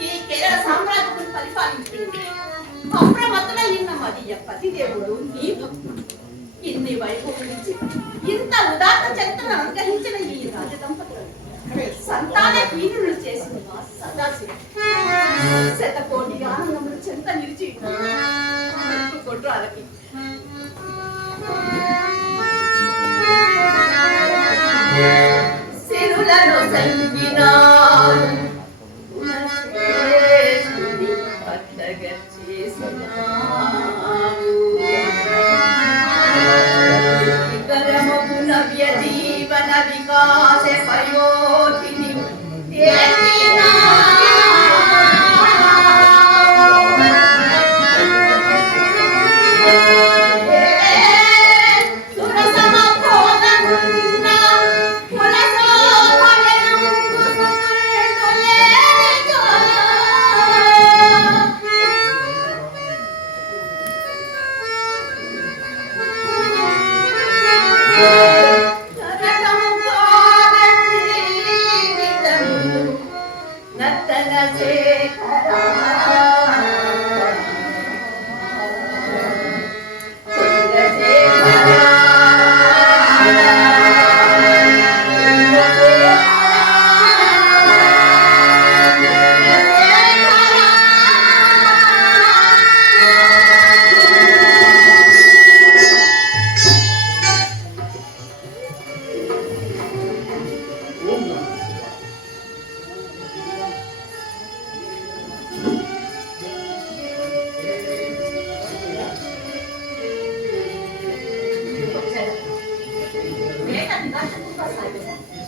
ఈ కేరళ సామ్రాజ్యం పరిపాలించింది. అప్రమత్తల ఇన్న మదియ పతిదేవుడు నీ భక్తుడు. ఇన్ని వైభవం నుంచి ఇంత ఉదాత్త చరిత్రను అనుగ్రహించిన ఈ రాజదంపతులు సంతాన హీనులు చేసిన సదాశివ శతకోటి ఆనందములు చెంత నిలిచి కొట్టు అలకి సిరులను సంగినా జీవన వికాస పయోధిని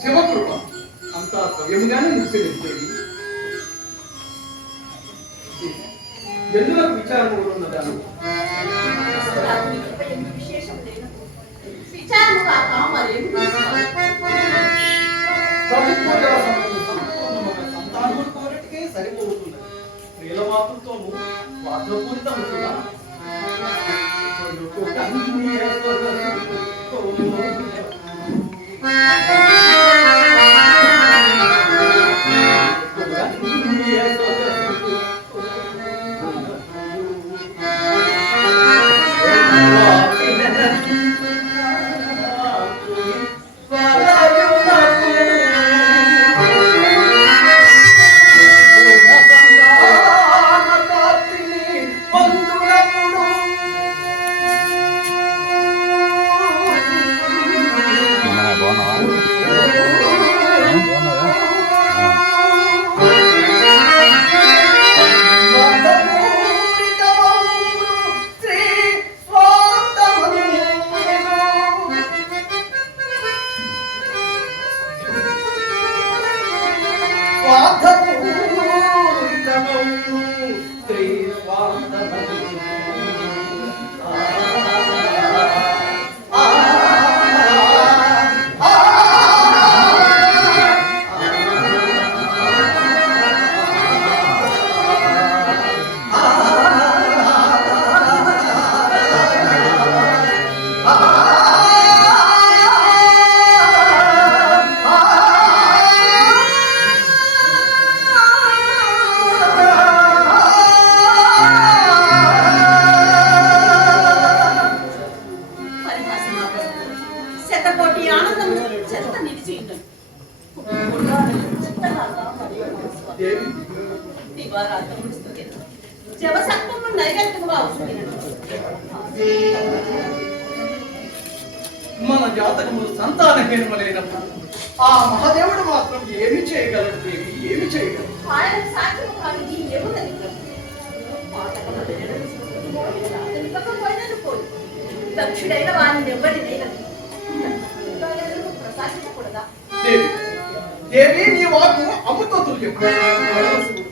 శివకృప అంతా సవ్యంగానే ముగిసిపోయింది. ఎందుకు విచారం ఉన్నదాను సంతానము కోరికకే సరిపోతుంది. స్త్రీల మాతృత్వము స్వార్థపూరితముగా స్వార్థపూరితమౌను స్త్రీ స్వార్థమని. శతకోటి ఆనందం చెత్త నిలిచి ఉన్నది. జవసత్వము నైవేద్యముగా అవుతుంది. మన జాతకములు సంతానహీనములైనప్పుడు ఆ మహాదేవుడు మాత్రం ఏమి చేయగలడు దేవి, ఏమి చేయగలడు? ఆయన సాధ్యము కానిది ఏమున్నది ప్రభు? దక్షుడైన వారిని ఎవరినైనా ప్రసాదించకూడదా? దేవి దేవి నీ వాకు అమృత తుల్యం.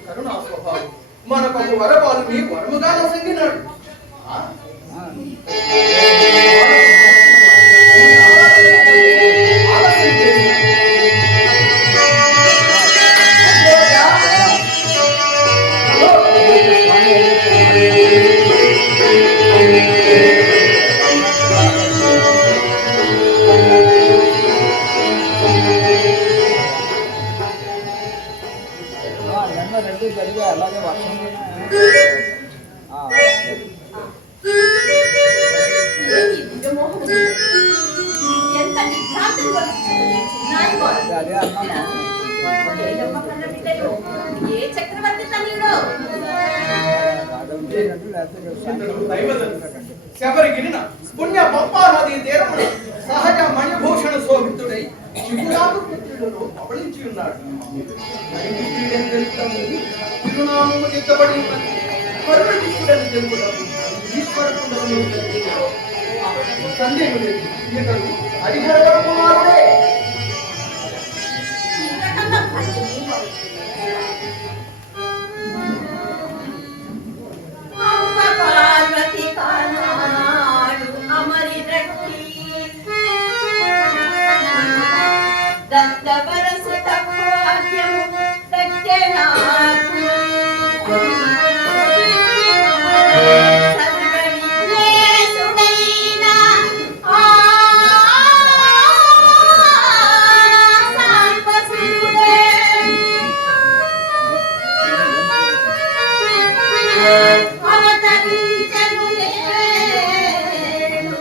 కరుణా స్వభావం మనకు ఒక వరపాలు నీ వరముగా సంగినాడు. అలాగే వర్షం ఎంత నిభ్రాంతిని అదే అన్నా ఏ చక్రవర్తి తనయుడో శబరిగిరిన పుణ్య పంపా నది తీరమున సహజ మణిభూషణ శోభితుడై శివురాకు పుత్రులను పవళించి ఉన్నాడు. తిరునామము దిద్దబడి ఉన్నది. కరుణిస్తుడని తెలుపుటకు ఈశ్వర కుండలను సందేహం లేదు. ఇతడు హరిహర కుమారుడే. ఇంతకన్నా భాగ్యమే అమ్మ పార్వతి కానాడు అమరి రట్టి దత్తవరసుట భాగ్యము దక్కెనాకు సర్వవిఘ్నేశుడైన సాంబశివుడే అవతరించెను నేడు.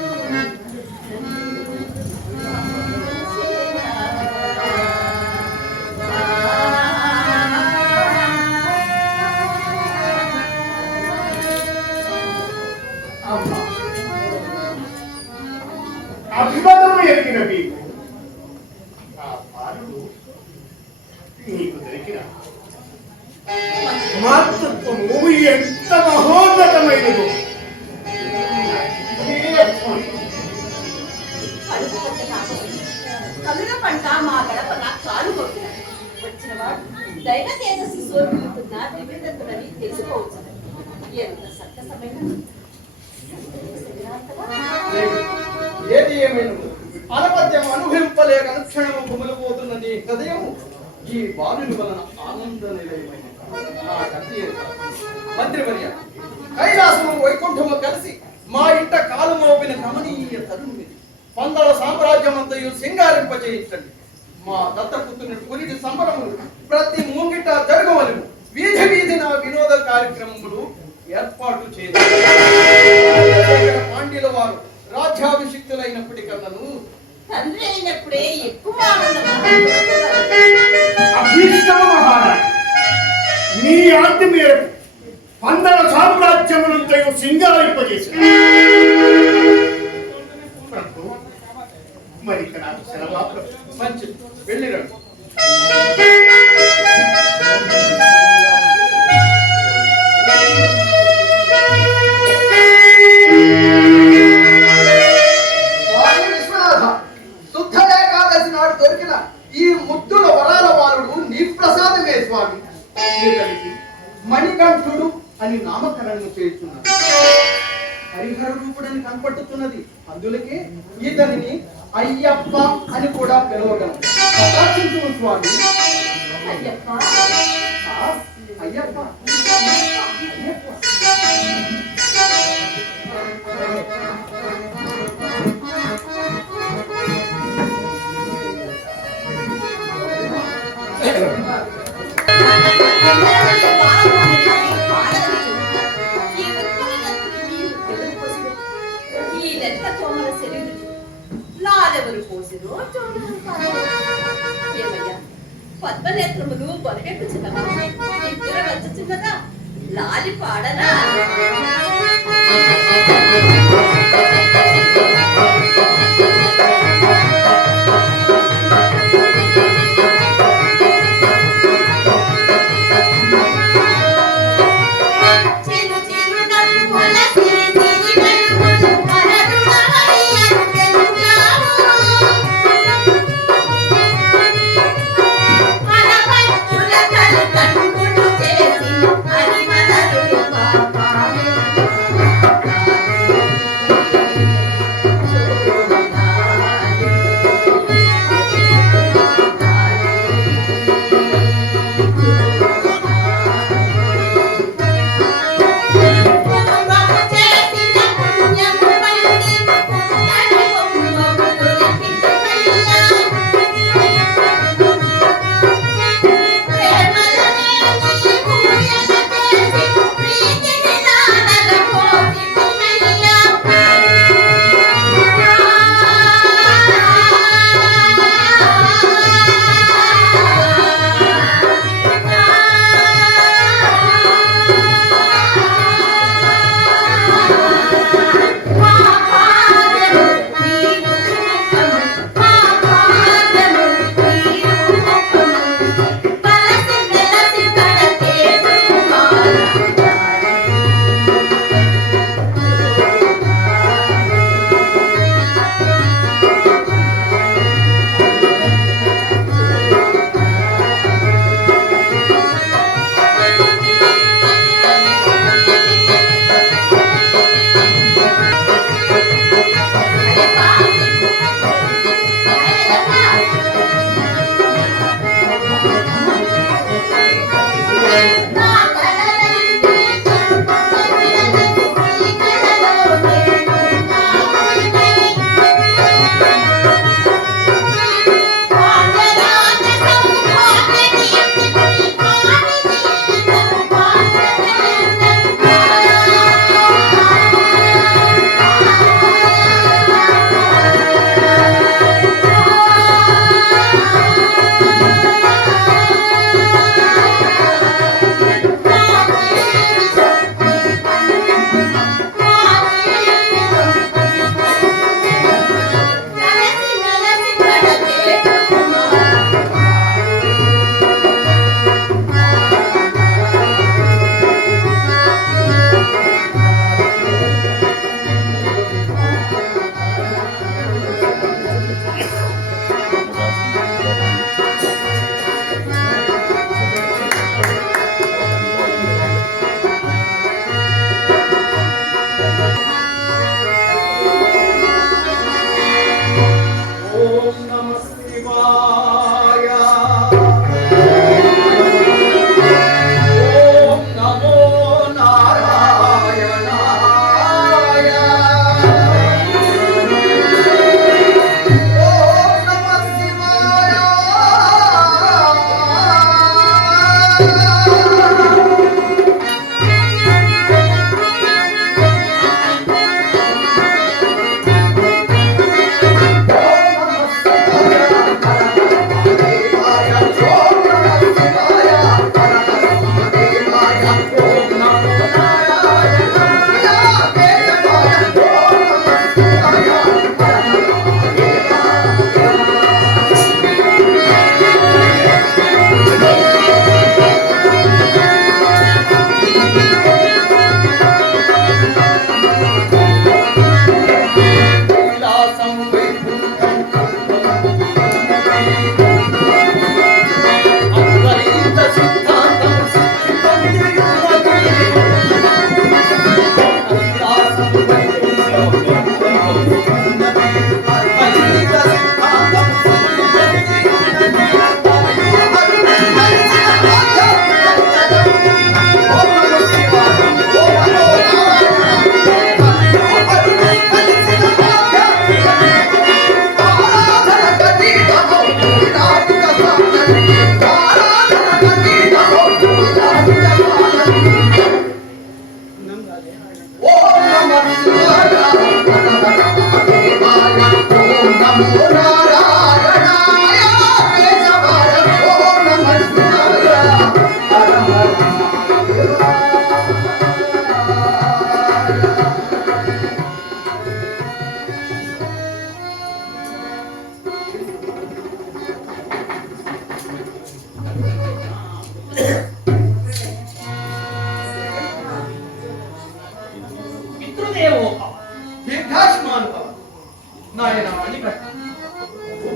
అభిమతము ఎరిగిన మీకు ఆ బాలుడు నీకు దొరికిన మాతృత్వము ఎంత మహోన్నతమైనదో కలుగ పంట మా గడపన కాలు కొట్టిన వచ్చిన వాడు దైవ తేజస్సు సోకుతున్న దివ్యదత్తులని తెలుసుకోవచ్చు. ఎంత సత్యసమైన ఏది ఏమైనా అనపత్యం అనుభవింపలేక అనుక్షణము కుమిలిపోతున్నది హృదయము ఈ బాలుని వలన ఆనంద నిలయమైనది. మంత్రివర్య కైలాసము వైకుంఠము కలిసి మా ఇంట కాలు మోపిన కమనీయ తరుణి పందల సామ్రాజ్యమంతయు సింగారింపచేయించండి. మా దత్తపుత్రుని పురిటి సంబరములు ప్రతి ముంగిట జరగవలను. వీధి వీధిన వినోద కార్యక్రమములు ఏర్పాటు చేయాలి. పాండ్యుల వారు రాజ్యాభిషిక్తులైనప్పటికన్నను తండ్రి అయినప్పుడే ఎక్కువ ఆనందం. అభీష్టమ మహారాజ్ నీ ఆజ్ఞ మేరకు పందల సామ్రాజ్యములంతయు సింగారింపజేశారు. ప్రభు మరి ఇక నాకు సెలవు. మంచిది, వెళ్ళిరండి. శుద్ధ ఏకాదశి నాడు దొరికిన ఈ ముద్దుల వరాల వారుడు నీ ప్రసాదం నిజమే స్వామి. ఇతనికి మణికంఠుడు అని నామకరణం చేస్తున్నారు. హరిహర రూపుడని కనపడుతున్నది. అందులకే ఇతనిని అయ్యప్ప అని కూడా పిలవగలరు. ప్రకాశించును స్వామి. అయ్యప్ప ఆ, అయ్యప్ప అయ్యప్ప. పద్మనేత్రములు బొనకెక్కుచున్నవా? నిద్ర వచ్చుచున్నదా? లాలి పాడనా?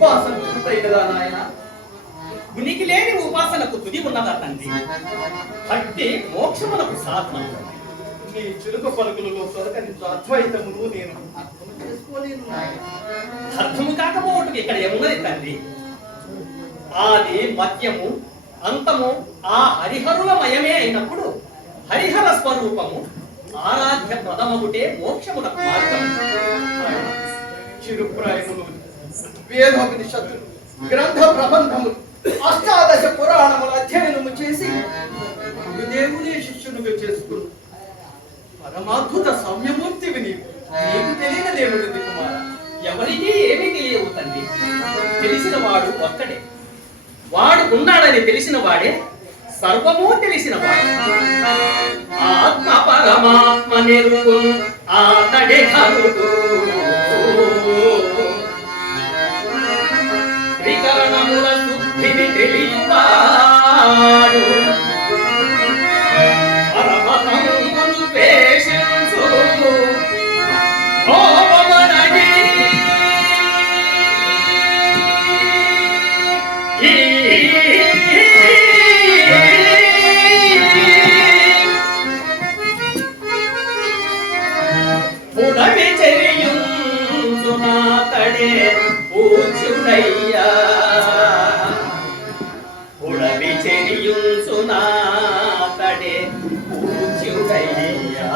ఉపాసన పూర్తయినదా నాయన? ఉనికి లేని ఉపాసనకు తుది ఉన్నదా తండ్రి? భక్తి మోక్షమునకు సాధనం. నీ చిలుక పలుకులలో తొలకరించు అద్వైతమును నేను అర్థం చేసుకోలేను నాయన. అర్థము కాకపోవటం ఇక్కడ ఏమున్నది తండ్రి? ఆది మధ్యము అంతము ఆ హరిహరుల మయమే అయినప్పుడు హరిహర స్వరూపము ఆరాధ్య ప్రథమగుటే మోక్షమునకు మార్గం. చిరుప్రాయములు, వేదోపనిషత్తులు, గ్రంథ ప్రబంధములు, అష్టాదశ పురాణములు అధ్యయనము చేసి గురుదేవుని శిష్యునిగా చేసుకున్న పరమాద్భుత సౌమ్యమూర్తివి నీవు. నీకు తెలియని దేవుడు కుమార. ఎవరికీ ఏమీ తెలియవు తండ్రి. తెలిసిన వాడు ఒక్కడే. వాడు ఉన్నాడని తెలిసిన వాడే సర్వము తెలిసిన వాడు. ఆత్మ పరమాత్మ నెరుగు ఆతడే హరుడు. త్రికరణముల శుద్ధిని తెలియవాడు. పరమతమును ద్వేషించు కోపమనగి పుడమి చెరియుందునాతడే పూజ్యుడయ్యా. పుడమి చెరియుందునాతడే పూజ్యుడయ్యా.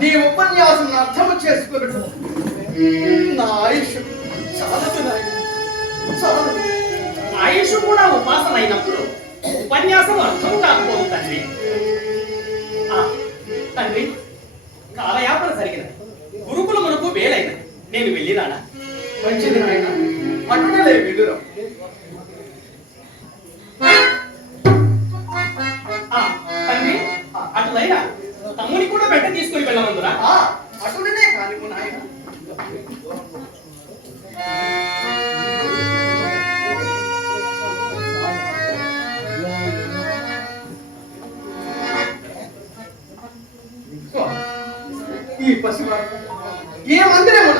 నీ ఉపన్యాసం అర్థము చేసుకున్నట్టు నా ఆయుష్ చాలదు నాయన, చాలదు. ఆయుష్ కూడా ఉపాసన అయినప్పుడు ఉపన్యాసం అర్థం కాకపోదు తండ్రి. తండ్రి, కాలయాపన జరిగినది. గురుకులమునకు వేలైనది. నేను వెళ్ళిరానా? మంచిది నాయన, అటునలే విదురం. తండ్రి, అటులైనా తమ్ముని కూడా వెంట తీసుకుని వెళ్ళమందురా? అటునే కాని నాయన. ఈ పసివాడు ఏ మందిరమున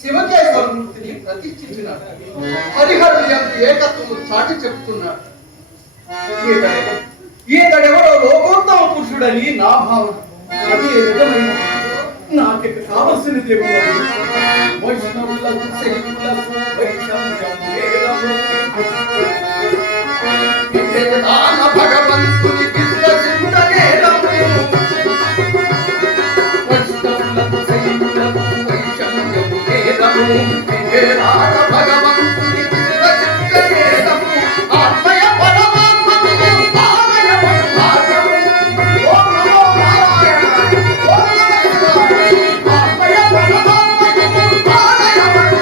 శివకేశ్వరమూర్తిని ప్రతిష్ఠించినాడు. హరిహరులు ఎంత ఏకత్వము చాటి చెప్తున్నాడు. ఈతడెవరో లోకోత్తమ పురుషుడని నా భావన. అదే నిజమైన నాకిక కావలసినది వైష్ణవులకు శైవులకు వైషమ్యం వేదము. భగవంతుని విశ్వసించలేదము. వైష్ణవులకు శైవులకు వైషమ్యం వేదము. భగవంతుని విశ్వసించలేదము. ఆత్మయ పరమాత్మకు ఆలయ భాగము. ఓం నమో నారాయణ. ఓం నమో ఆత్మయ పరమాత్మకు ఆలయ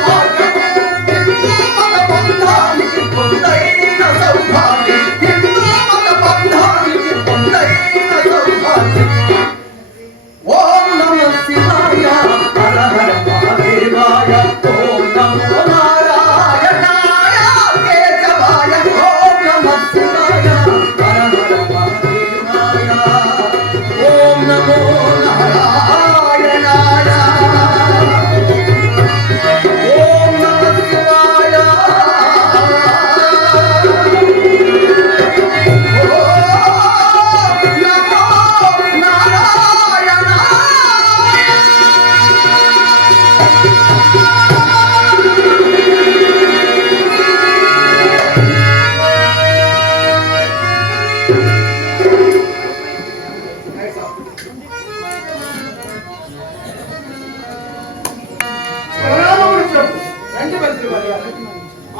భాగము. హిందూ మత బంధానికి పొందైన సౌభాగ్యం. హిందూ మత బంధానికి పొందైన సౌభాగ్యం. ఓం నమః శివాయ. హర హర మహాదేవాయ. ఓం నమో నారాయణాయ కేశవాయ. ఓం నమః శివాయ. హర హర మహాదేవాయ. ఓం నమో నారాయణాయ. ఓం నమః శివాయ. ఓం నమో నారాయణాయ. ప్రణామములు చెప్పు. రండి మంత్రి వారి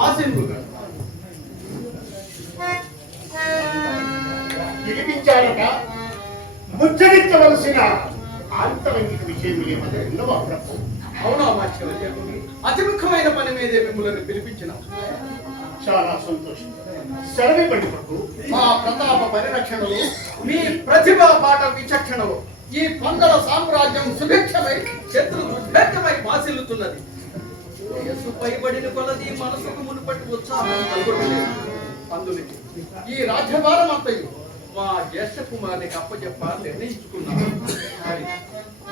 ఆశీర్వదించు. పిలిపించారట. ముచ్చరించవలసిన ఆంతరంగిక విషయం ఏమన్నా ఉన్నవా ప్రభు? అవునా మాచ్యవల్య, అతి ముఖ్యమైన పని మీదే మిమ్మల్ని పిలిపించినాం. చాలా సంతోషం. సెలవివ్వండి ప్రభు. మా ప్రతాప పరిరక్షణలో మీ ప్రతిభా పాఠ విచక్షణలో ఈ పందల సామ్రాజ్యం సుభిక్షమై శత్రు దుర్భేద్యమై వాసిల్లుతున్నది. వయస్సు పైబడిన కొలది మనసుకు మునుపటి ఉత్సాహం కలుగొట్టలేదు. అందునికి ఈ రాజ్యభారం అంతయు మా జ్యేష్ఠ కుమారునికి అప్పచెప్ప నిర్ణయించుకున్నాను. మరి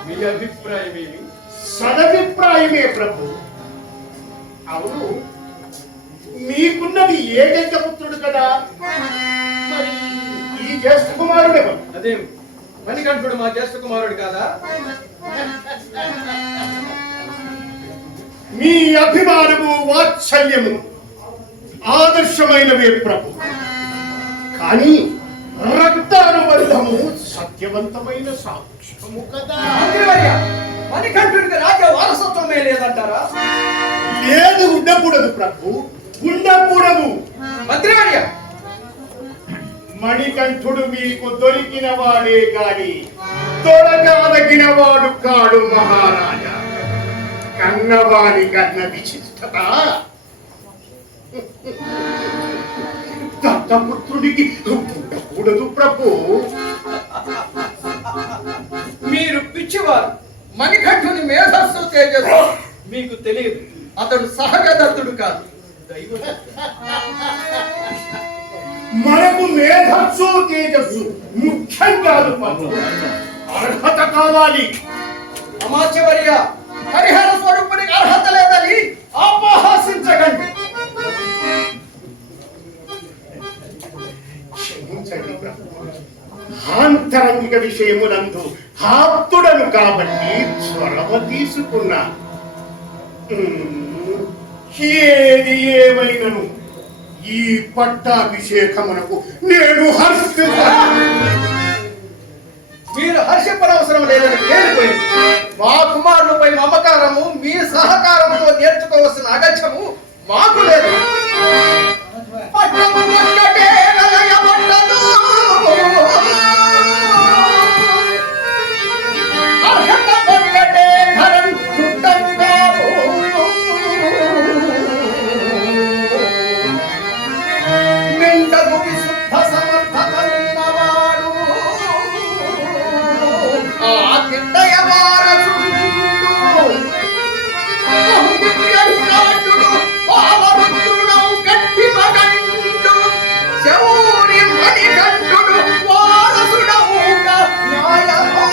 మీ అభిప్రాయం ఏమి? సదభిప్రాయమే ప్రభు. అవును, మీకున్నది ఏకైక పుత్రుడు కదా, మరి ఈ జ్యేష్ఠ కుమారుడే. అదేం మణికంఠుడు మా జ్యేష్ఠ కుమారుడు కాదా? మీ అభిమానము వాత్సల్యము ఆదర్శమైనవే ప్రభు. కానీ రక్తానుబంధము సత్యవంతమైన సాక్ష్యము కదా. మంత్రివర్య, మణికంఠుడికి రాజ్య వారసత్వమే లేదంటారా? లేదు, ఉండకూడదు ప్రభు, ఉండకూడదు. మంత్రివర్య, మణికంఠుడు మీకు దొరికిన వాడే గాని దొరకదగిన వాడు కాడు మహారాజా. కన్నవాని కన్న విశిష్టత దత్తపుత్రుడికి ఉండకూడదు ప్రభు. మీరు పిచ్చివారు. మణికంఠుని మేధస్సు తేజస్సు మీకు తెలియదు. అతడు సహజ దత్తుడు కాదు, దైవదత్తుడు. మనకు మేధస్సు తేజస్సు ముఖ్యం కాదు ప్రభు, అర్హత కావాలి. అమాత్యవర్య, హరిహర స్వరూపునికి అర్హత లేదని అపహాసించకండి. క్షమించండి ప్రభు, ఆంతరంగిక విషయమునందు ఆప్తుడను కాబట్టి చొరవ తీసుకున్నా. ఏది ఏమైనను ఈ పట్టాభిషేకమునకు నేను మీరు హర్షపడవసరం లేదని తేలిపోయింది. మా కుమారులపై మమకారము మీ సహకారముతో నేర్చుకోవాల్సిన అగత్యము మాకు లేదు. పట్టము ఒక్కటే వెలయబడ్డదు, అర్హత ఒక్కటే ధరం చుట్టము కాదు. నిండకు విశుద్ధ సమర్థతలున్నవాడు ఆ కిట్టయ వారసుడు. పాలపుత్రుడౌ గట్టి మగండు, శౌర్య మణికంఠుడు వారసుడవుగా న్యాయమో.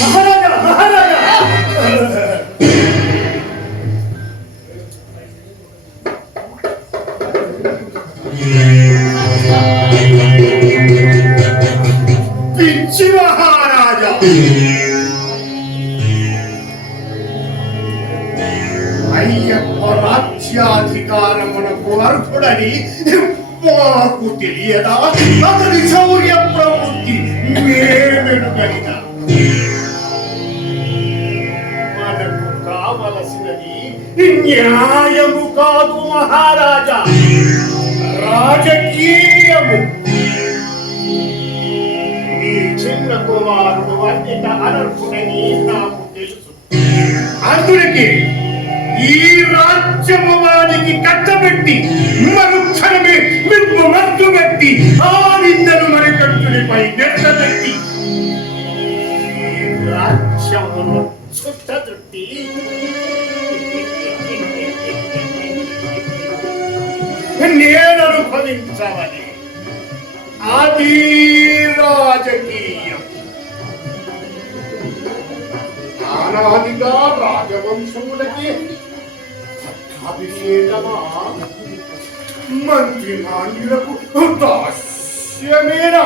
మహారాజా మహారాజా పిచ్చి మహారాజా, అయ్యప్ప రాజ్యాధికారమునకు అర్హుడని మాకు తెలియదా? అతని శౌర్య ప్రవృత్తి మేమెరుగైనా. మనకు కావలసినది న్యాయము కాదు మహారాజా, రాజకీయము. నీ చిన్న కుమారుడు అన్నిట అనర్హుడని నాకు తెలుసు. అందుకే ఈ రాజ్యము వారికి కట్టబెట్టి మరుక్షణమే మిమ్ము మత్తు పెట్టి ఆ నిందను మణికంఠునిపై నెట్టబెట్టి ఈ రాజ్యమును చుట్టదుట్టి నేను అనుభవించవని. అది రాజకీయం. అనాదిగా రాజవంశములకి పట్టాభిషేకమా? మంత్రి మాండ్యులకు దాస్యమేనా?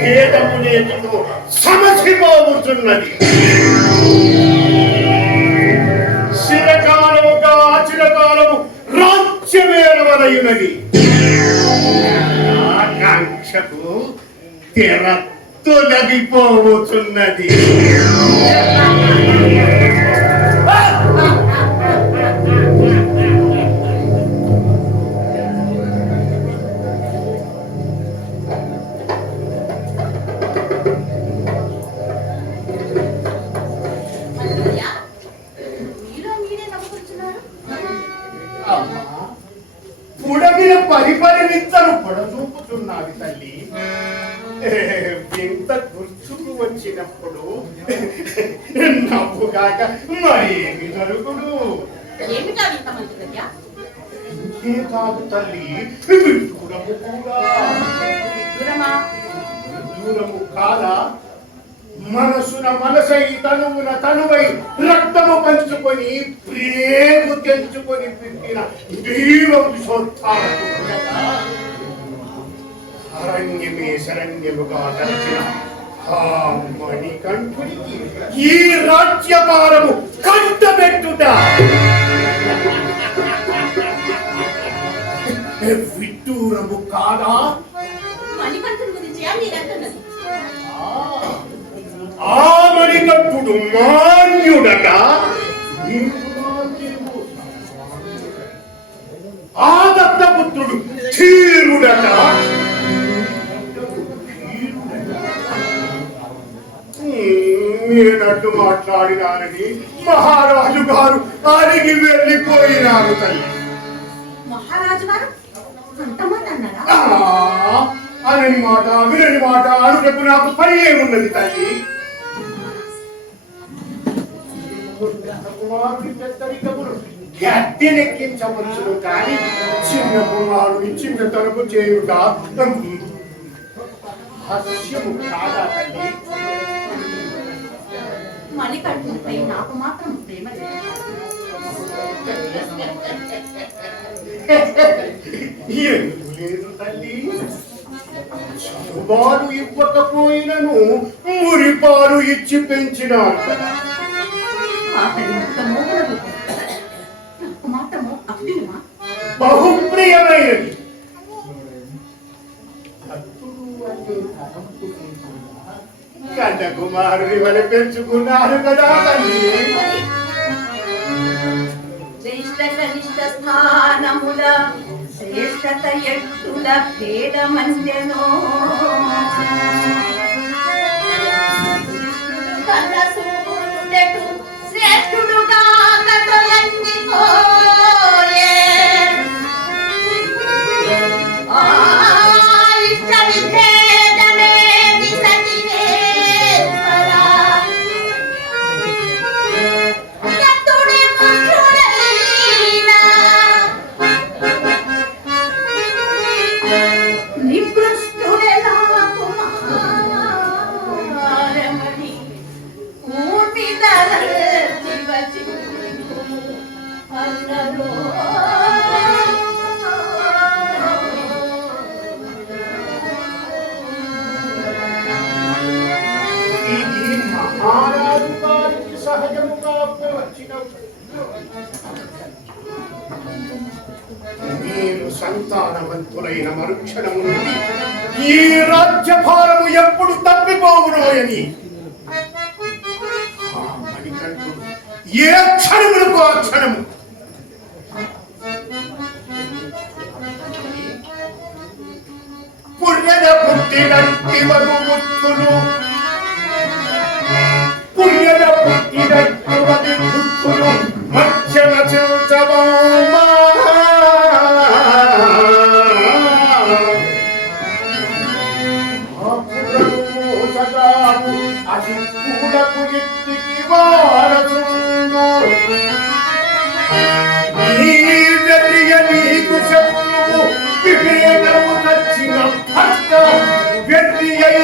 భేదము నేటితో సమసిపోతున్నది. చిరకాలముగా చిరకాలము రాజ్యమేరవలయున్నది. ఆకాంక్షకు తొలగిపోతున్నది. పుడమిన పరిపరిమిత్తను పొడచూపుతున్నది తల్లి. వింత గుర్తుకు వచ్చినప్పుడు నవ్వుగాక మరేమి జరుగుడు? ఏమిటా వింతమంతుడయ్యా? ఇంకే కాదు తల్లి, విడ్డూరము కూడా. విడ్డూరమా? విడ్డూరము కాదా? మనసున మనసై తనువున తనువై రక్తము పంచుకొని ప్రేమ తెంచుకొని పెట్టిన దైవం సోత్తాలకు అరణ్యమే శరణ్యముగా తలచిన ఆ మణికంఠునికి ఈ రాజ్యభారము కంటబెట్టుట విడ్డూరము కాదా? మణికంఠుని గురించి మీరంటున్నది. ఆ మణికంఠుడు మాన్యుడట. ఆ దత్తపుత్రుడు ధీరుడట. నేనట్టు మాట్లాడినానని మహారాజు గారు అడిగి వెళ్ళిపోయినారు తల్లి. మహారాజు గారు అంతమంది అన్నారా? అనని మాట వినని మాట అనుటకు నాకు పని ఏమున్నది తల్లి? కుమారుడి పెద్దరికమును గద్దెనెక్కించవచ్చును కానీ చిన్న కుమారుడి చిన్నతనము చేయుట హాస్యము కాదా తల్లి? మణికంఠునిపై నాకు మాత్రం ప్రేమ లేదు. ఎందుకు లేదు తల్లి? చదువుబాలు ఇవ్వకపోయినను మురిపాలు ఇచ్చి పెంచినారు. నాకు మాత్రము అప్రియమా? బహుప్రియమైనది. కన్న కుమారుని వలె పెంచుకున్నారు కదా తల్లి. జ్యేష్ఠ కనిష్ట స్థానముల శ్రేష్ఠత ఎట్టుల భేదమంజనో కన్నసూనుడెటు శ్రేష్ఠుడుగా కథలందిపోయే ఇష్ట విభేదమే విసతివేశ్వరా యత్తుడి పుత్రుడైనా నికృష్టుడెలా కుమారమణి ఊర్మిదల శివచిందు అన్నలో ఇది మహారాజు గారికి సహజముగా వచ్చిన నేను సంతానవంతులైన మరుక్షణము నుండి ఈ రాజ్యభారము ఎప్పుడు తప్పిపోవునోయని ఆ మణికంఠుడు ఏ క్షణములకు ఆ క్షణము పుర్రెద పుట్టినట్టి మగుముత్తులు పుర్రెద పుట్టినట్టి మగుముత్తులు మధ్యన చూచవమ్మా అది కూడకు ఎత్తికి వారసును నీ వెలియ నీకు శత్రువు వివేకము తెచ్చిన భర్త వెర్రియై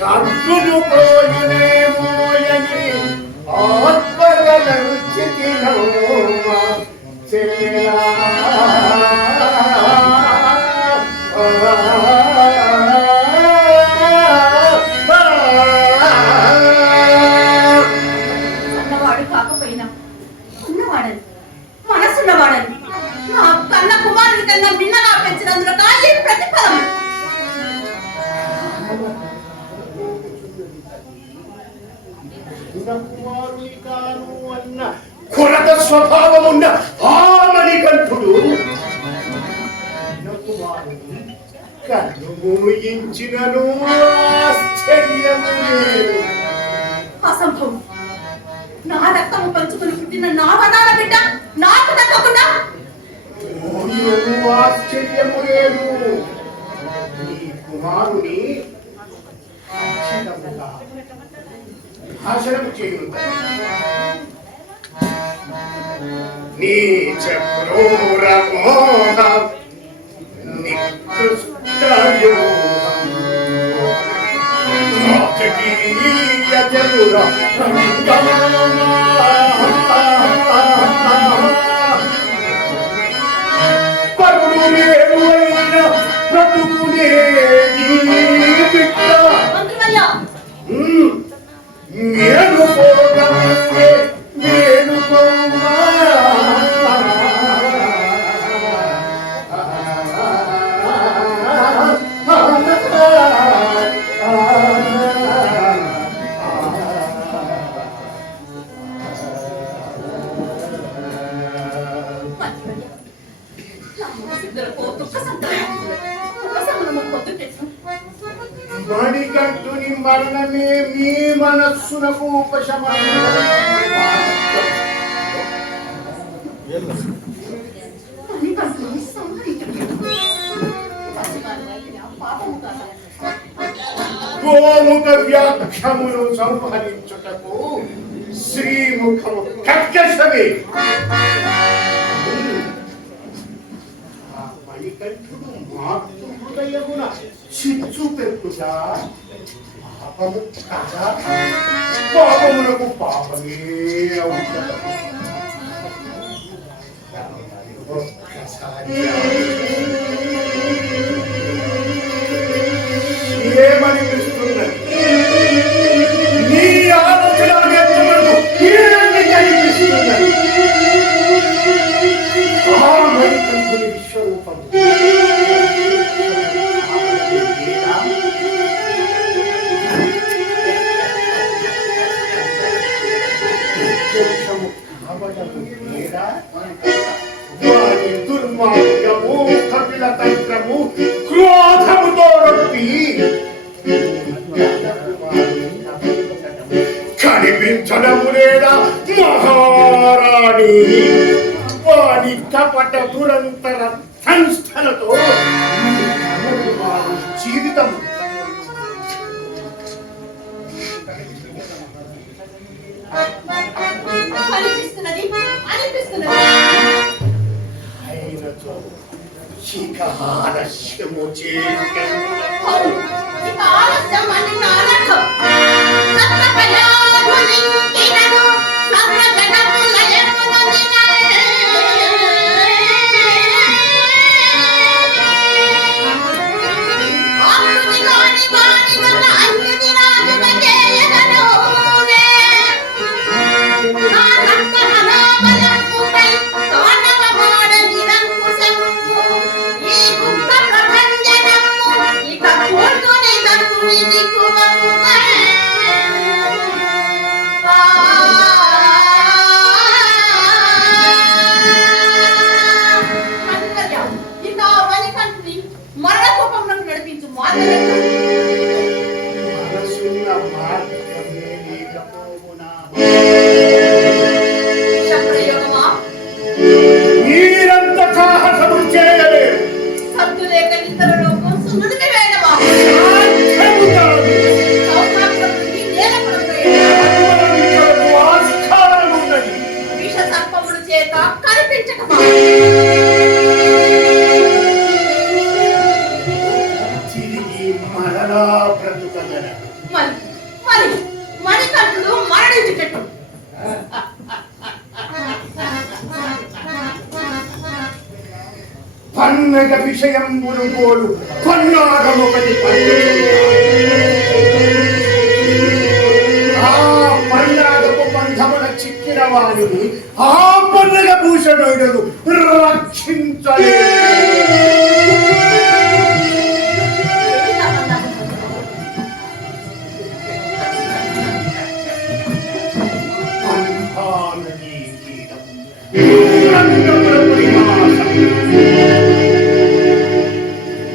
కర్రులు పోయునేమోయని ఆత్మగల రుచితిలో చెల్లెలా అన్నవాడు కాకపోయినా ఉన్నవాడని మనసున్నవాడని నా కన్న కుమారుని కన్నా భిన్నగా పెంచినందులో ఈ ప్రతిఫలం. కుమారుని కాను అన్న కొరత స్వభావమున్న ఆ మణికంఠుడు కన్ను మూయించినను ఆశ్చర్యము లేదు. అసంభవం. నా రక్తము పంచుకొని పుట్టిన నా వదాల బిడ్డ నాకు దక్కకుండా మోయును ఆశ్చర్యము లేదు. ఈ కుమారుని ఖచ్చితముగా భాషణము చేయును నీచ క్రూర మోహ నికృష్టయోగం రాజకీయ జనుర పరుడు లేనువైన బ్రతుకునే ఈ బిడ్డ మంత్రివర్య నేను పోగమునే నేను పోమా మణికంఠుని మరణమే మీ మనస్సునకు ఉపశమనం. గోముఖ వ్యాఖ్యమును సంహరించుటకు శ్రీముఖము కర్కశమే. మణికంఠుడు మాతృ హృదయమున చిచ్చు పెట్టుట పాపము కాదా? పాపములకు పాపమే అవుతుంది. ఒక్కసారి ఏమనిపిస్తున్నది? నీ ఆలోచన వ్యక్తములకు ఏమి కనిపిస్తున్నది? ఆ మణికంఠుని విశ్వరూపం వారి దుర్మార్గము కపిల తంత్రము క్రోధముతో రొప్పి కనిపించడము లేదా మహారాణి వారి కపట దురంతర సంస్థలతో జీవితం అనిపిస్తున్నది అనిపిస్తున్నది. అయినతో ఇక ఆలస్యము చేయగలరు. అవును, ఇక ఆలస్యం అని నా అనర్థం. సత్రపయాధులింకినను సర్వజగములయమునొదిన. ఆకృతి కాని వానిగల అన్యుని రాజున చేయగలవునే. నా రక్త మనోబలముపై తాండవమాడ నిరంకుశము. ఈ గుప్త ప్రభంజనము ఇక కూర్చుని తట్టుని దిక్కువముగా. మంత్రివర్య, ఇక మణికంఠుని మరణకోపంలోకి నడిపించు మార్గం. మనసున్న మార్గమే లేకపోవునా? విషప్రయోగమా? మీరంత సాహసము చేయలేరు. సత్తు లేక నిద్రలో కొంచెం నుడిమి వేయడమా? సాధ్యము కాదు. సౌభాగ్యం నుండి నేలపడం వేయడమా? అనుమతించడము ఆస్కారమున్నది. విష సర్పముల చేత కనిపించకమా? తిరిగి మరలా బ్రతుకగలరు. మరి మరి మణికంఠుడు మరణించుటట్టు. పన్నగ విషయం గురుగోలు పన్నాగమొకటి ఆ పన్నాగపు బంధమున చిక్కిన వారిని ఆ పన్నగ భూషణుడు రక్షించలేదు. పంథానదీ తీరం రంగపుర పరిహాసం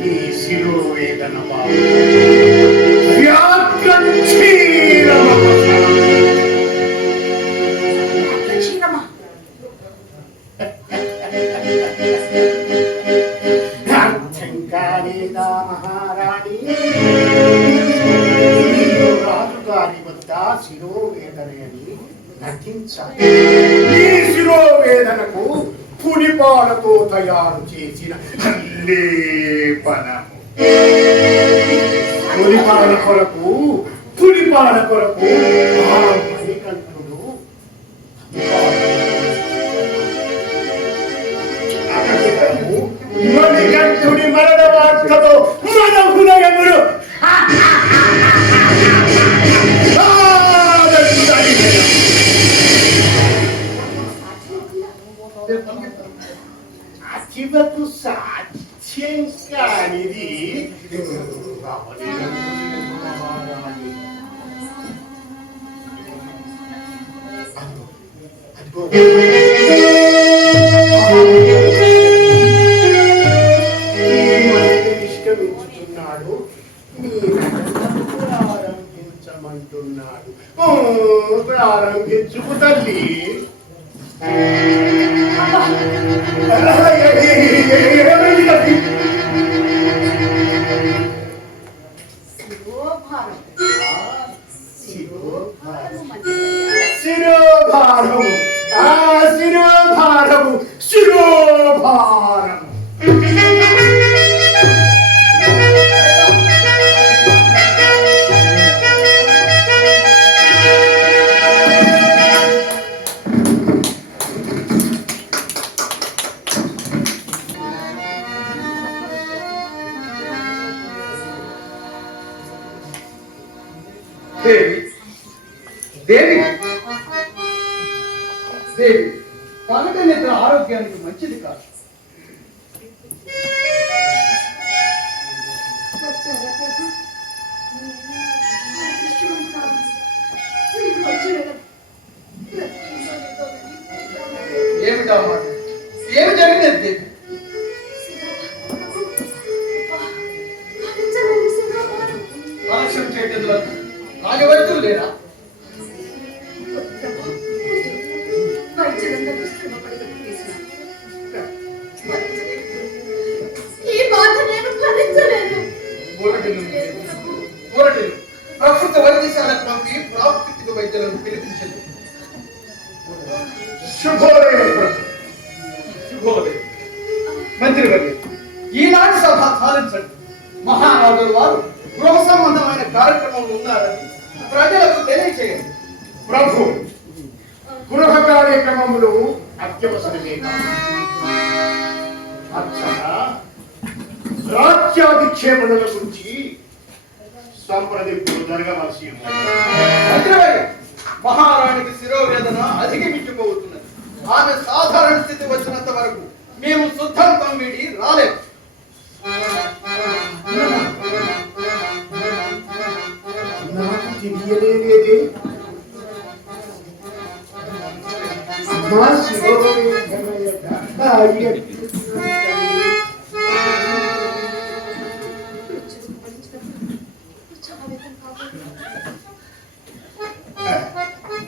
ఈ శిరోవేదన బాబు వ్యాఘ్ర క్షీరమవసరం. క్షీరమా? నటించాలి. ఈ శిరోవేదనకు పులిపాలతో తయారు చేసిన లేపనము. పులిపాల కొరకు ఆ మణికంఠుడు మణికంఠుడి మరణ వార్తతో మన హృదయములు అతివకు సాధ్యం కానిది నిష్క్రమించుతున్నాడు, ప్రారంభించమంటున్నాడు. ప్రారంభించుకు తల్లి. శిరోభారము శిరోభారము శిరోభారము. దేవి దేవి దేవి పగట నిద్ర ఆరోగ్యానికి మంచిది కాదు. ఏమిటా మాట? ఏమి జరిగినది దేవి? ఆలస్యం చేయటంలో రాజవైద్యులు లేరా? ప్రకృతి వైద్యశాలకు పంపి ప్రాకృతిక వైద్యులను పిలిపించండి. శుభోదయం మంత్రి వర్గ, ఈనాటి సభ సాధించండి. మహారాజుల వారు గృహ సంబంధమైన కార్యక్రమం ఉన్నారని ప్రజలకు తెలియచేయండి. ప్రభు, గృహ కార్యక్రమములు అత్యవసరమే కాదు. రాజ్యాధిక్షేపణల గురించి సంప్రదింపులు జరగవలసి మంత్రివర్గ, మహారాణికి శిరోవేదన అధిగమించుకోతున్నది. ఆమె సాధారణ స్థితి వచ్చినంత వరకు మేము శుద్ధంతం వీడి రాలేము. నాకు తెలియలేదే.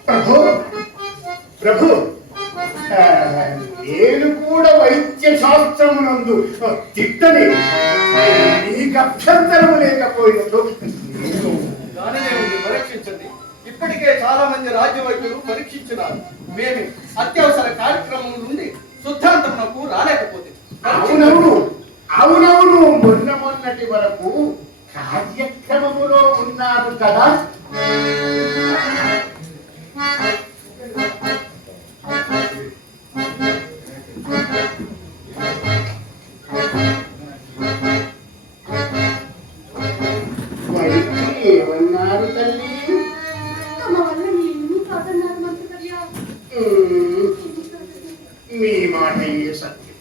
ప్రభు ప్రభు, నేను కూడా వైద్య శాస్త్రమునందు తిట్టని నీకు అభ్యంతరము లేకపోయినతో పరీక్షించండి. ఇప్పటికే చాలా మంది రాజ్య వైద్యులు పరీక్షించినారు. మేము అత్యవసర కార్యక్రమం నుండి శుద్ధాంతమునకు రాలేకపోతే. అవునవును మొన్నటి వరకు కార్యక్రమములో ఉన్నారు కదా. ఏమన్నారు తల్లి? మీ మాట సత్యం.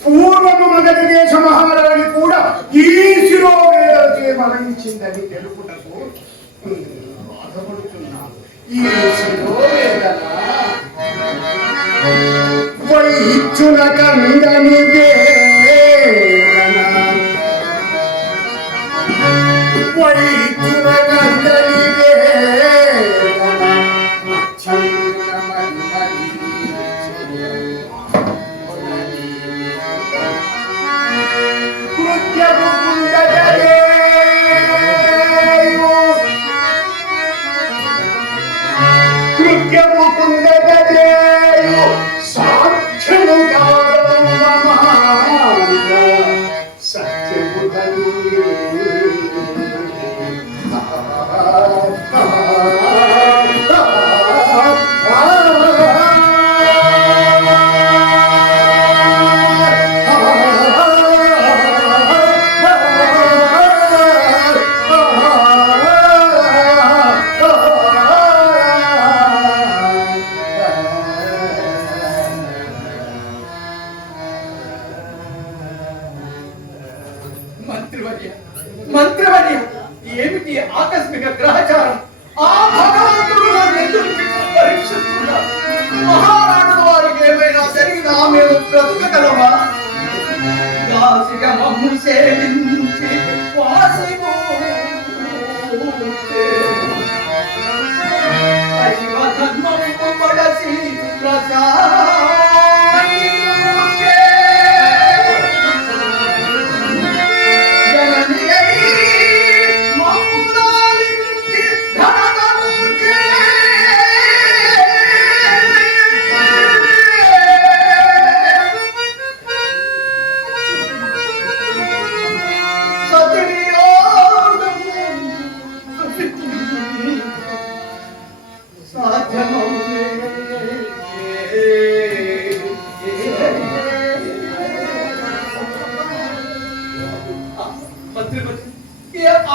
పూర్వము మగధ దేశ మహారాణి కూడా ఈ శిరోవేదనచే మరణించిందని తెలుపుటకు బాధపడుతున్నాను. ఈ శిరోవేదన వైద్యుల కందని వైద్యుల కందని కృత్యము భాగ్యము కుందగలేయు సాధ్యము కాదమ్మా సత్యము తల్లి మంత్రివర్య మంత్రివర్య ఏమిటి ఆకస్మిక గ్రహచారం? ఆ భగవంతుడు నన్ను ఎందుకు పరీక్షిస్తున్నాడు? మహారాణుల వారికి ఏమైనా జరిగినా మేము బ్రతకగలమా? దాసిగా మమ్ము సేవించి వాసిమూచే దైవ ధర్మము పడసి ప్రజామూచే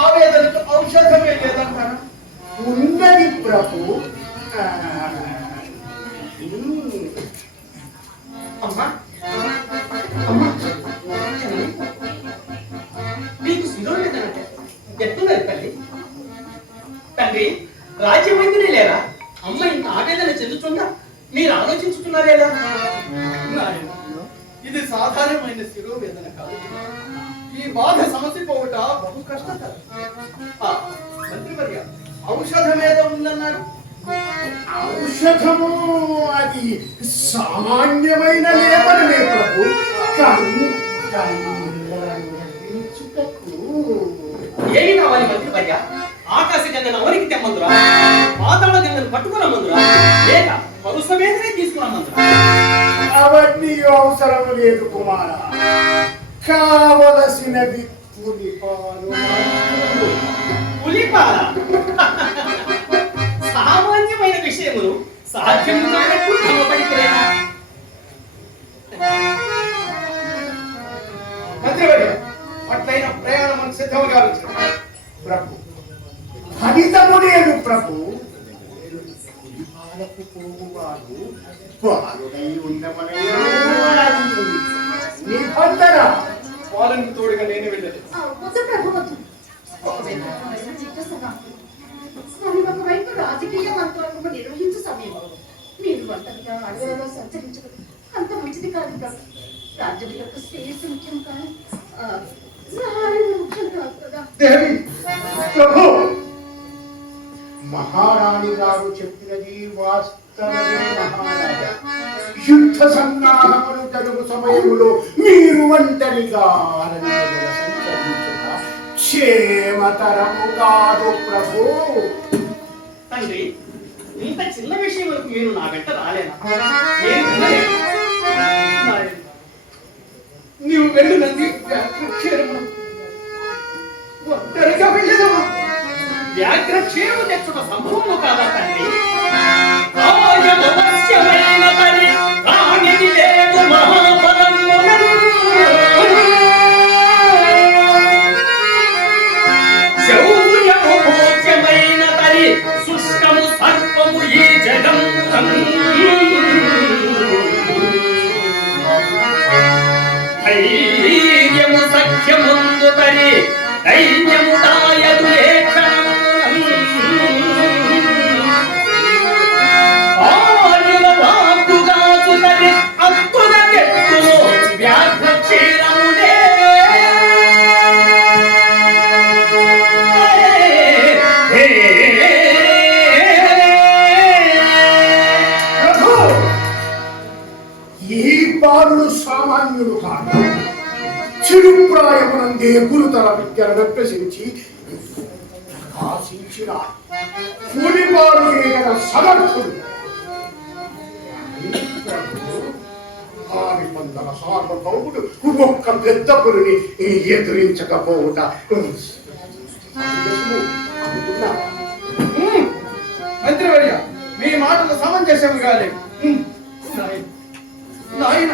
ఆవేదనకు ఔషధమే లేదంటారా? ఉన్నది ప్రభు. అమ్మా అమ్మా నీకు శిరోలేదనంటే ఎత్తున్నది తల్లి. తండ్రి రాజ్యమైందనే లేరా? అమ్మ ఇంత ఆవేదన చెందుతుందా? మీరు ఆలోచించుతున్నారేలా? నాయనా, ఇది సాధారణమైన శిరోవేదన కాదు. ఈ బాధ సమసిపోవుట బహు కష్టతరం. మంత్రివర్య, ఔషధం ఏదో ఉందన్నారు? ఔషధము అది సామాన్యమైన లేపనమే ప్రభు. కానీ ఏమి కావాలి మంత్రివర్య? ఆకాశ గంగను అవరికి తెమ్మందురా? పాతాళ గంగను పట్టుకురమ్మందురా? లేక పరుసవేదనే తీసుకురమ్మందురా? అవన్నీ అవసరం లేదు కుమార. కావలసినది పులిపాలు. పులిపాల సామాన్యమైన విషయములు సాధ్యము కానప్పుడు క్రమపడిపోయినా. మంత్రివర్య, అట్లయిన ప్రయాణం సిద్ధంగా వచ్చిన ప్రభు ఫలితము లేదు ప్రభు. పులిపాలకు పోగువాడు బాలుడై ఉండమనయ్యా నిబంధన. పాలను తోడుగా నేను వెళ్ళలేదు. ఒకవైపు రాజకీయ మంత్రాలను నిర్వహించు సమయం మీరు ఒంటరిగా అడవులలో సంచరించడం అంత మంచిది కాదు ప్రభు. రాజ్యం యొక్క శ్రేయస్సు ముఖ్యం కానీ ముఖ్యం కాదు కదా. దేవి ప్రభు, మహారాణి గారు చెప్పినది వాస్తవమే మహారాజా. యుద్ధ సన్నాహములు జరుగు సమయములో మీరు ఒంటరిగా అరణ్యముల సంచరించుట క్షేమతరము కాదు ప్రభు. తండ్రి, ఇంత చిన్న విషయం వరకు మీరు నా వెంట రాలేనా? నేను వినలేను. నాయనా, నీవు వెళ్ళినది వ్యాఘ్రక్షేమం. ఒంటరిగా వెళ్ళదమా? వ్యాఘ్రక్షేమము తెచ్చుట సంభవము కాదా తండ్రి? రాజమవశ్యమైన పని రాణిని లేదు మహాబలములను. శౌర్యము భోజ్యమైన పని శుష్కము సర్వము ఈ జగమునం. ధైర్యము సఖ్యముందు పని దైన్యము దాయదు ఏ క్షణమునం. ఆర్యుల వాక్కుగాచు తని అక్కున ఎత్తును వ్యాఘ్రక్షీరమునే. ప్రభు, ఈ బాలుడు సామాన్యుడు కాదు. చిరుప్రాయమునందే గురుతర విద్యను అభ్యసించి ప్రకాశించిన పులిపాలు సమర్థుడు. సార్వభౌముడు ఒక్క పెద్ద పురిని ఎదురించకపోవుట మంత్రివర్య మీ మాటలు సమంజసంగా లేవు. నాయన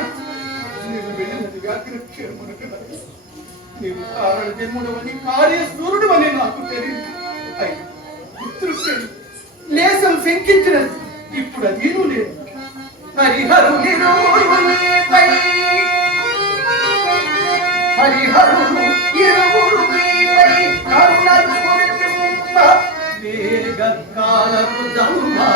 నీవు వెళ్ళినది వ్యాఖ్యానమునకు నాయన. నీవు కారణ జన్ముడవని కార్యసూరుడవని నాకు తెలియదు. అయినా పుత్రుడు లేసం శంకించినది ఇప్పుడు అదీను లేదు. హరిహరునిరువురుపై హరిహరునిరువురుపై కరుణను కురిపింప వేగకాలపు జనుమా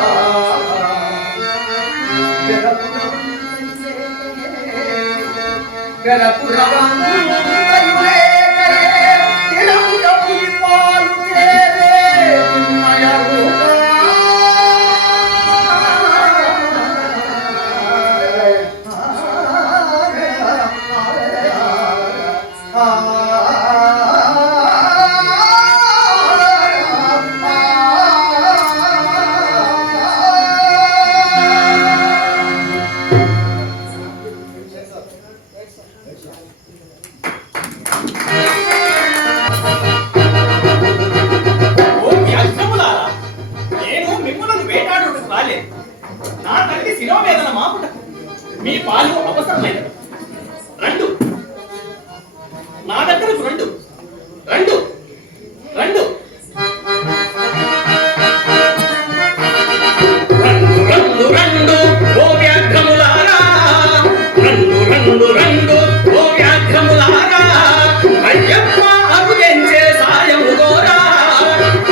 నా తల్లి శిరోవేదన మాపుట మీ పాలు అవసరమైనది. రెండు నా దగ్గరకు రెండు రెండు రెండు రెండు రెండు ఓ వ్యాఘ్రములారా రెండు రెండు రెండు ఓ వ్యాఘ్రములారా అయ్యప్ప అరుదెంచే సాయము గోరా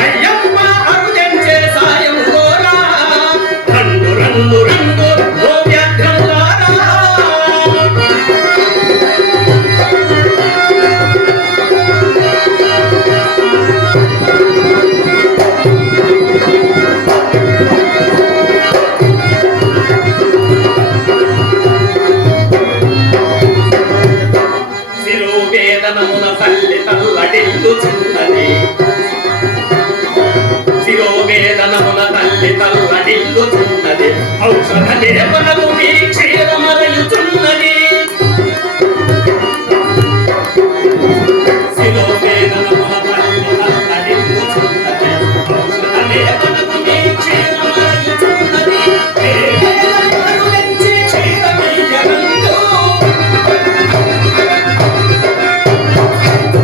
అయ్యప్ప అరుదెంచే సాయము గోరా రెండు రెండు రెండు ఓ వ్యాఘ్రములారా శిరోవేదనమున తల్లి తల్లడిల్లుచున్నది శిరోవేదనమున తల్లి తల్లడిల్లుచున్నది ఔషధ లేపనము మీ క్షీరమరయుచున్నది శిరోవేదనమున తల్లి తల్లడిల్లుచున్నది ఔషధ లేపనము మీ క్షీరమరయుచున్నది వేదనమును తెంచి క్షీరమీయనందు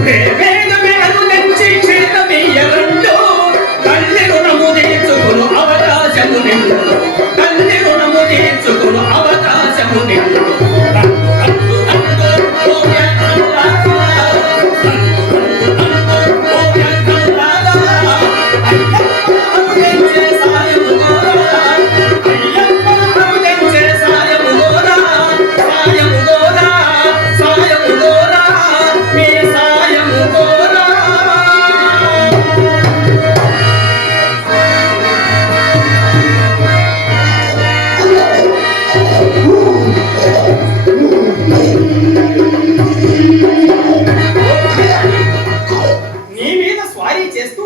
వేదమేను తెంచి క్షీరమీయనందు తల్లి రుణము తీర్చుకును అవకాశము నిండు తల్లి రుణము తీర్చుకును అవకాశము నిండు రంగు రంగు రంగు ఓ వ్యాఘ్రములారా రంగు రంగు రంగు ఓ వ్యాఘ్రములారా అయ్యప్ప అరుదెంచే సాయము గోరా అయ్యప్ప అరుదెంచే సాయము గోరా సాయము గోరా సాయము గోరా మీ సాయము గోరా నీ మీద స్వారీ చేస్తూ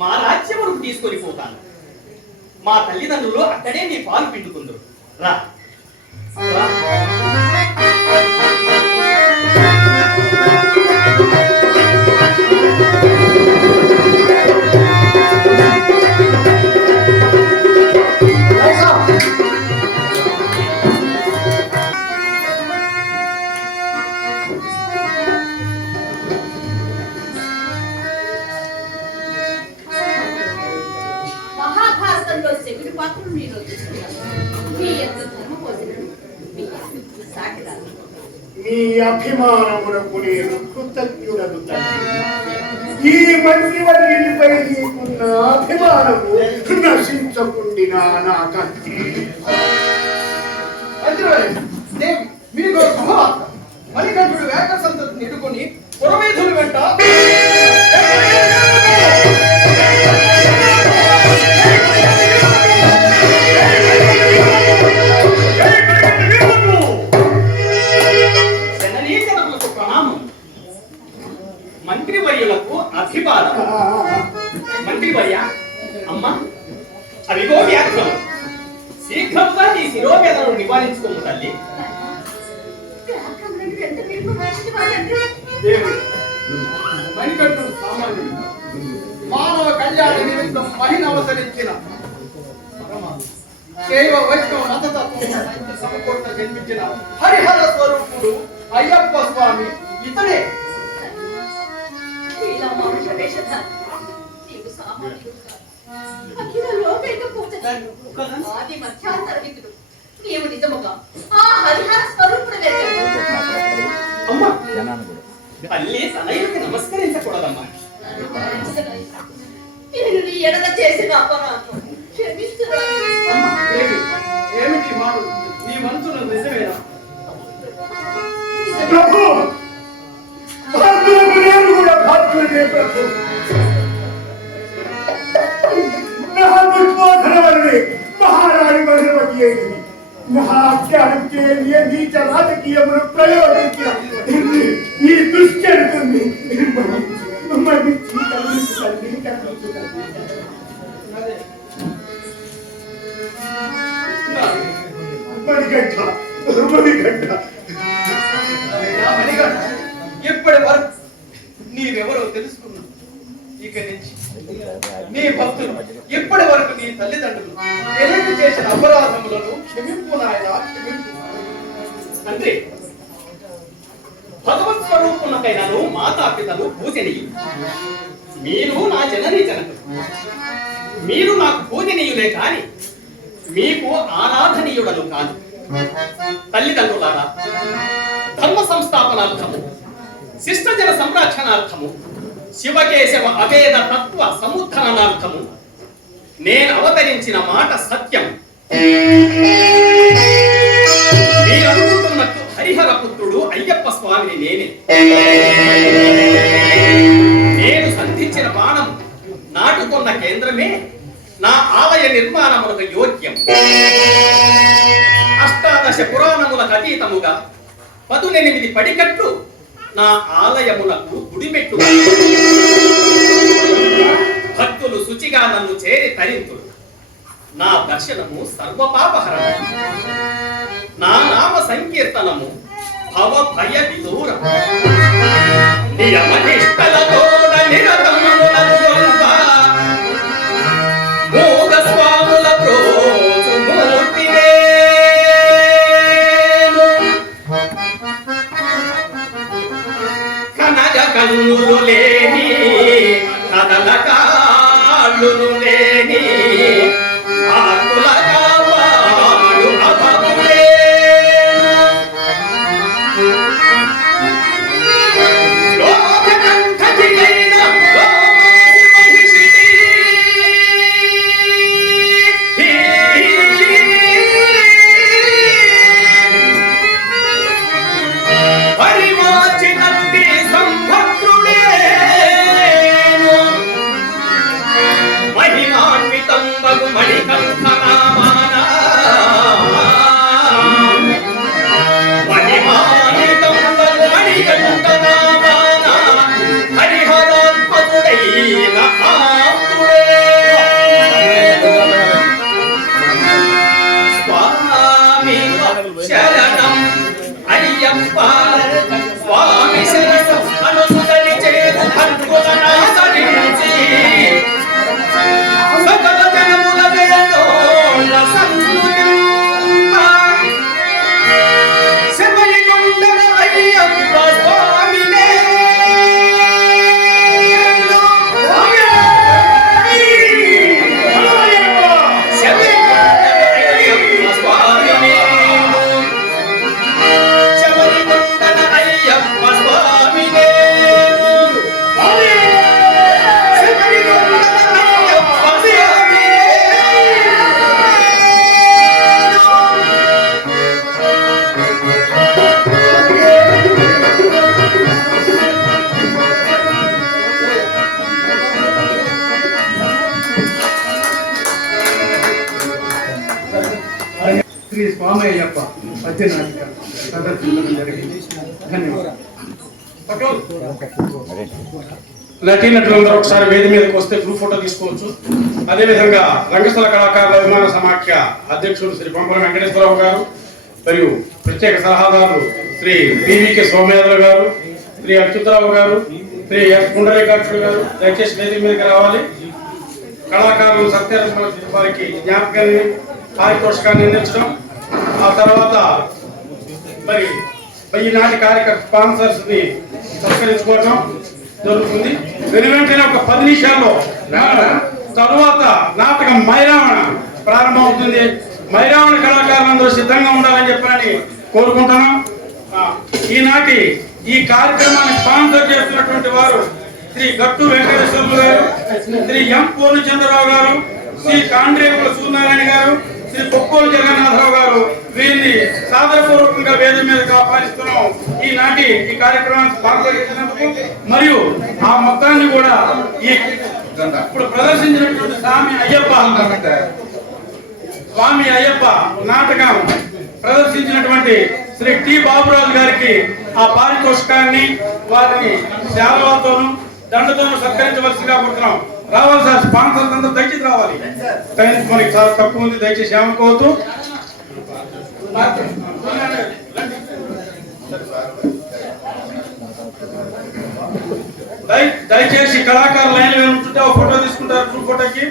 మా రాజ్యం వరకు తీసుకొని పోతాను. మా తల్లిదండ్రులు అక్కడే నీ పాలు పిండుకుందరు. రా రా. మహాభారతంలో శకుని పాత్రను నేను తీసుకున్నాను. మీ యొక్క ధర్మపోషణను మీ సాటి రాదు. నీ అభిమానమునకు నేను కృతజ్ఞుడను తల్లి. ఈ మంత్రివర్యునిపై నీకున్న అభిమానము నశించకుండినా నాకంతే. మంత్రివర్య దేవి మీకు శుభవార్త. మణికంఠుడు వేట సంతతిని ఎదుర్కొని పురవేధుల వెంట జననీజనములకు ప్రణామం. మంత్రివర్యులకు అభివాదం. మంత్రివర్య అమ్మ అవిగో వ్యాఘ్రము శీఘ్రముగా నీ శిరోవేదనను నివారించుకోము తల్లి. వ్యాఘ్ర దేవి, మణికంఠుడు సామాన్యుడు. మానవ కళ్యాణ నిమిత్తం మహిళ అవతరించిన శైవ వైష్ణవ మతతత్వం సమకూర్ణ జన్మించిన హరిహర స్వరూపుడు అయ్యప్ప స్వామి ఇతడే. అఖిల లోకైక పూజలు ఆది మధ్యాంతర విధుడు నీవు నిజముగా ఆ హరిహర స్వరూపుడు అమ్మా జనాన్ని కూడా తల్లి తనయుడికి నమస్కరించకూడదమ్మా. నేను నీ ఎడల చేసిన అపరాధం క్షమిస్తున్నాను. అమ్మా, దేవి, ఏమిటి మాట? నీ మనసులో నిజమేనా? ప్రభు భక్తులకు నేను కూడా భక్తులనే ప్రభు. నా దుర్బోధన వల్లే మహారాణి భద్రవతి అయింది. మహాజ్ఞానంకే నీచ రాజకీయమును ప్రయోగించిన ఈ దుశ్చరితుని మణికంఠ మణికంఠ నా మణికంఠ, ఇప్పటి వరకు నీవెవరో తెలుసుకున్నా. ఇక నుంచి నీ భక్తులు ఇప్పటి వరకు నీ తల్లిదండ్రులు తెలియక చేసిన అపరాధములను క్షమింపు నాయన, క్షమింపు. అంటే భగవత్ స్వరూపునకైనను మాతాపితలు పూజనీయులు. మీరు నా జననీ జనకులు. మీరు నాకు పూజనీయులే కాని మీకు ఆరాధనీయుడను కాదు. తల్లిదండ్రులారా, ధర్మ సంస్థాపనార్థము, శిష్టజన సంరక్షణార్థము, శివకేశవ అభేద తత్వ సముద్ధరణార్థము నేను అవతరించిన మాట సత్యం. మీరు అనుకుంటున్నట్టు హరిహర పుత్రుడు అయ్యప్ప స్వామిని నేనే. నేను సంధించిన బాణం నాటుకున్న కేంద్రమే నా ఆలయ నిర్మాణములకు యోగ్యం. అష్టాదశ పురాణములకు అతీతముగా 18 పడికట్లు నా ఆలయములకు గుడిమెట్టు. భక్తులు శుచిగా నన్ను చేరి తరింతుడు. నా దర్శనము సర్వపాపహరణము. నా నామ సంకీర్తనము భవ భయ విదూరం. నియమనిష్టలతో నిరతముననుగొల్ప మూగ స్వాముల ప్రోచు మూర్తినే. కనగ కన్నులు లేని కదల కాళ్ళును లేని ఆకుల కాపాడు అభములే. లోకకంఠజియైన లోమాది మహిషిని పరివాచినట్టి సంభద్రుడేను. మహిమాన్వితంబగు మణికంఠ నామాన మహిమాన్వితంబగు మణికంఠ నామాన హరిహరాత్మకుడైన ఆప్తుడే. స్వామి శరణం అయ్యప్ప, స్వామి శరణం అనుసరి చేరు భక్తుల నాదరించి సకల జనముల వేదోళ్ళ సంస్కృతింప. శబరికొండల అయ్యప్ప స్వామినే. శబరికొండల అయ్యప్ప స్వామినే. శబరికొండల అయ్యప్ప స్వామినే. శబరికొండల అయ్యప్ప స్వామినే. శ్రీ స్వామి అయ్యప్ప పద్యనాటిక ప్రదర్శించడం జరిగింది. ధన్యవాదాలు. నటీనటులందరూ ఒకసారి వేది మీదకి వస్తే గ్రూప్ ఫోటో తీసుకోవచ్చు. అదేవిధంగా రంగస్థల కళాకారుల అభిమాన సమాఖ్య అధ్యక్షుడు శ్రీ పంపల వెంకటేశ్వరరావు గారు, మరియు ప్రత్యేక సలహాదారులు శ్రీ పివికే సోమయాదవ్ గారు, శ్రీ అచ్యుతరావు గారు, శ్రీ ఎస్ పుండరీకాక్షుడు గారు దయచేసి వేదిక మీదకి రావాలి. కళాకారులు సత్యారంభ వారికి జ్ఞాపకాన్ని పారితోషికాన్ని అందించడం, ఆ తర్వాత మరి ఈనాటి కార్యక్రమ స్పాన్సర్స్ ని సత్కరించుకోవడం జరుగుతుంది. వెనువెంటనే ఒక 10 నిమిషాల్లో తరువాత నాటకం మైరావణ ప్రారంభమవుతుంది. మైరావణ కళాకారులందరూ సిద్ధంగా ఉండాలని చెప్పని కోరుకుంటున్నాం. ఈనాటి ఈ కార్యక్రమాన్ని స్పాన్సర్ చేస్తున్నటువంటి వారు శ్రీ గట్టు వెంకటేశ్వర్లు గారు, శ్రీ ఎం పూర్ణచంద్రరావు గారు, శ్రీ కాండ్రేకుల సూర్యనారాయణ గారు, శ్రీ పొక్కోలు జగన్నాథరావు గారు. వీరిని సాదరపూర్వకంగా వేదిక మీద ఆహ్వానిస్తున్నాం. ఈనాటి ఈ కార్యక్రమాన్ని స్పాన్సర్ చేసినందుకు మరియు ఆ మొత్తాన్ని కూడా ఈ ఇప్పుడు ప్రదర్శించినటువంటి స్వామి అయ్యప్ప నాటకం ప్రదర్శించినటువంటి శ్రీ టి బాబురాజు గారికి ఆ పారితోషికాన్ని వారిని సేవలతోనూ దండతోనూ సత్కరించవలసిగా కోరుతున్నాం. రావాలి సార్, స్పాన్సర్స్ అందరూ దయచేసి రావాలి. మనకి చాలా తక్కువ ఉంది, దయచేసి ఏమనుకోవద్దు. దయచేసి కళాకారులు లైన్లో ఉంటుంటే ఒక ఫోటో తీసుకుంటారు. గ్రూప్ ఫోటోకి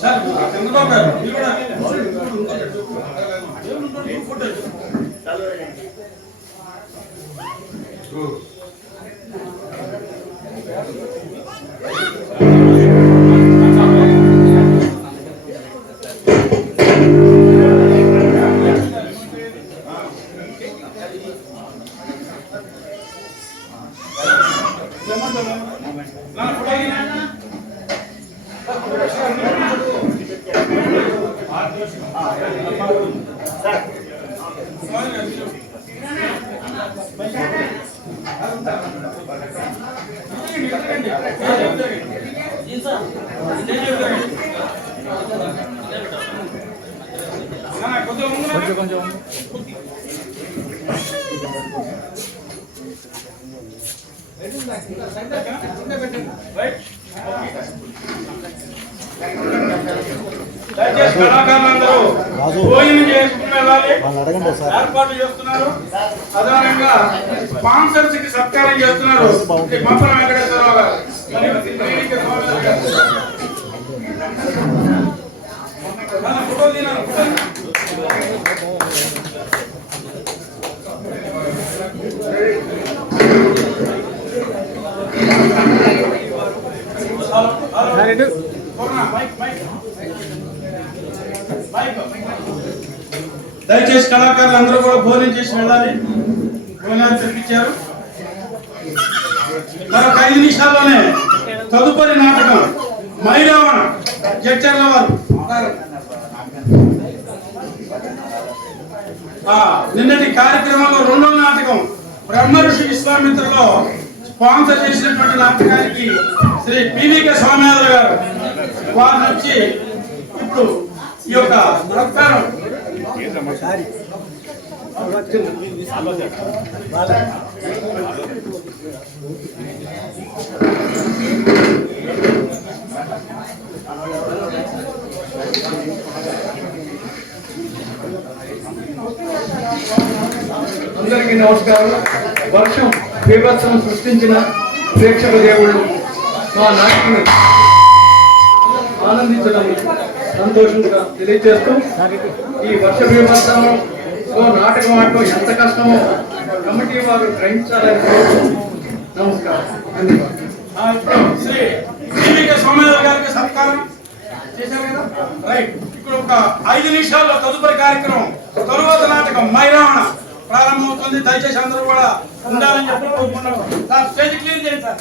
సార్ చంద్రబాబు గారు మీరు కూడా కొంచెం దయచేసి కళాకారులందరూ భోజనం చేసుకుని వెళ్ళాలి. ఏర్పాటు చేస్తున్నారు. అదేవిధంగా స్పాన్సర్స్ కి సత్కారం చేస్తున్నారు. పంపన వెంకటేశ్వరరావు గారు ఫోటో తినాలి. దయచేసి కళాకారులు అందరూ కూడా భోజనం చేసి వెళ్ళాలి. భోజనాలు తెప్పించారు. మరొక 5 నిమిషాల్లోనే తదుపరి నాటకం మైరావణ జడ్చర్ల వారు నిన్నటి కార్యక్రమంలో 2వ నాటకం బ్రహ్మఋషి విశ్వామిత్రలో స్పాన్సర్ చేసినటువంటి నాటకానికి శ్రీ పివికే సోమయాదవ్ గారు వారి నుంచి ఇప్పుడు ఈ యొక్క సత్కారం అందరికీ నమస్కారం. వర్షం బీభత్సం సృష్టించిన ప్రేక్షక దేవుళ్ళు మా నాటిని ఆనందించడం సంతోషంగా తెలియజేస్తూ ఈ వర్ష బీభత్సంలో నాటకం ఆడటం ఎంత కష్టమో కమిటీ వారు గ్రహించాలని కోరుతూ నమస్కారం. శ్రీ పివికే సోమయాదవ్ గారికి సత్కారం చేశారు కదా. రైట్, ఇక్కడ ఒక 5 నిమిషాల్లో తదుపరి కార్యక్రమం తరువాత నాటకం మైరావణ ప్రారంభమవుతుంది. దయచేసి అందరూ కూడా ఉండాలని చెప్పి కోరుకుంటున్నాం. సార్ స్టేజ్ క్లియర్ చేయండి సార్.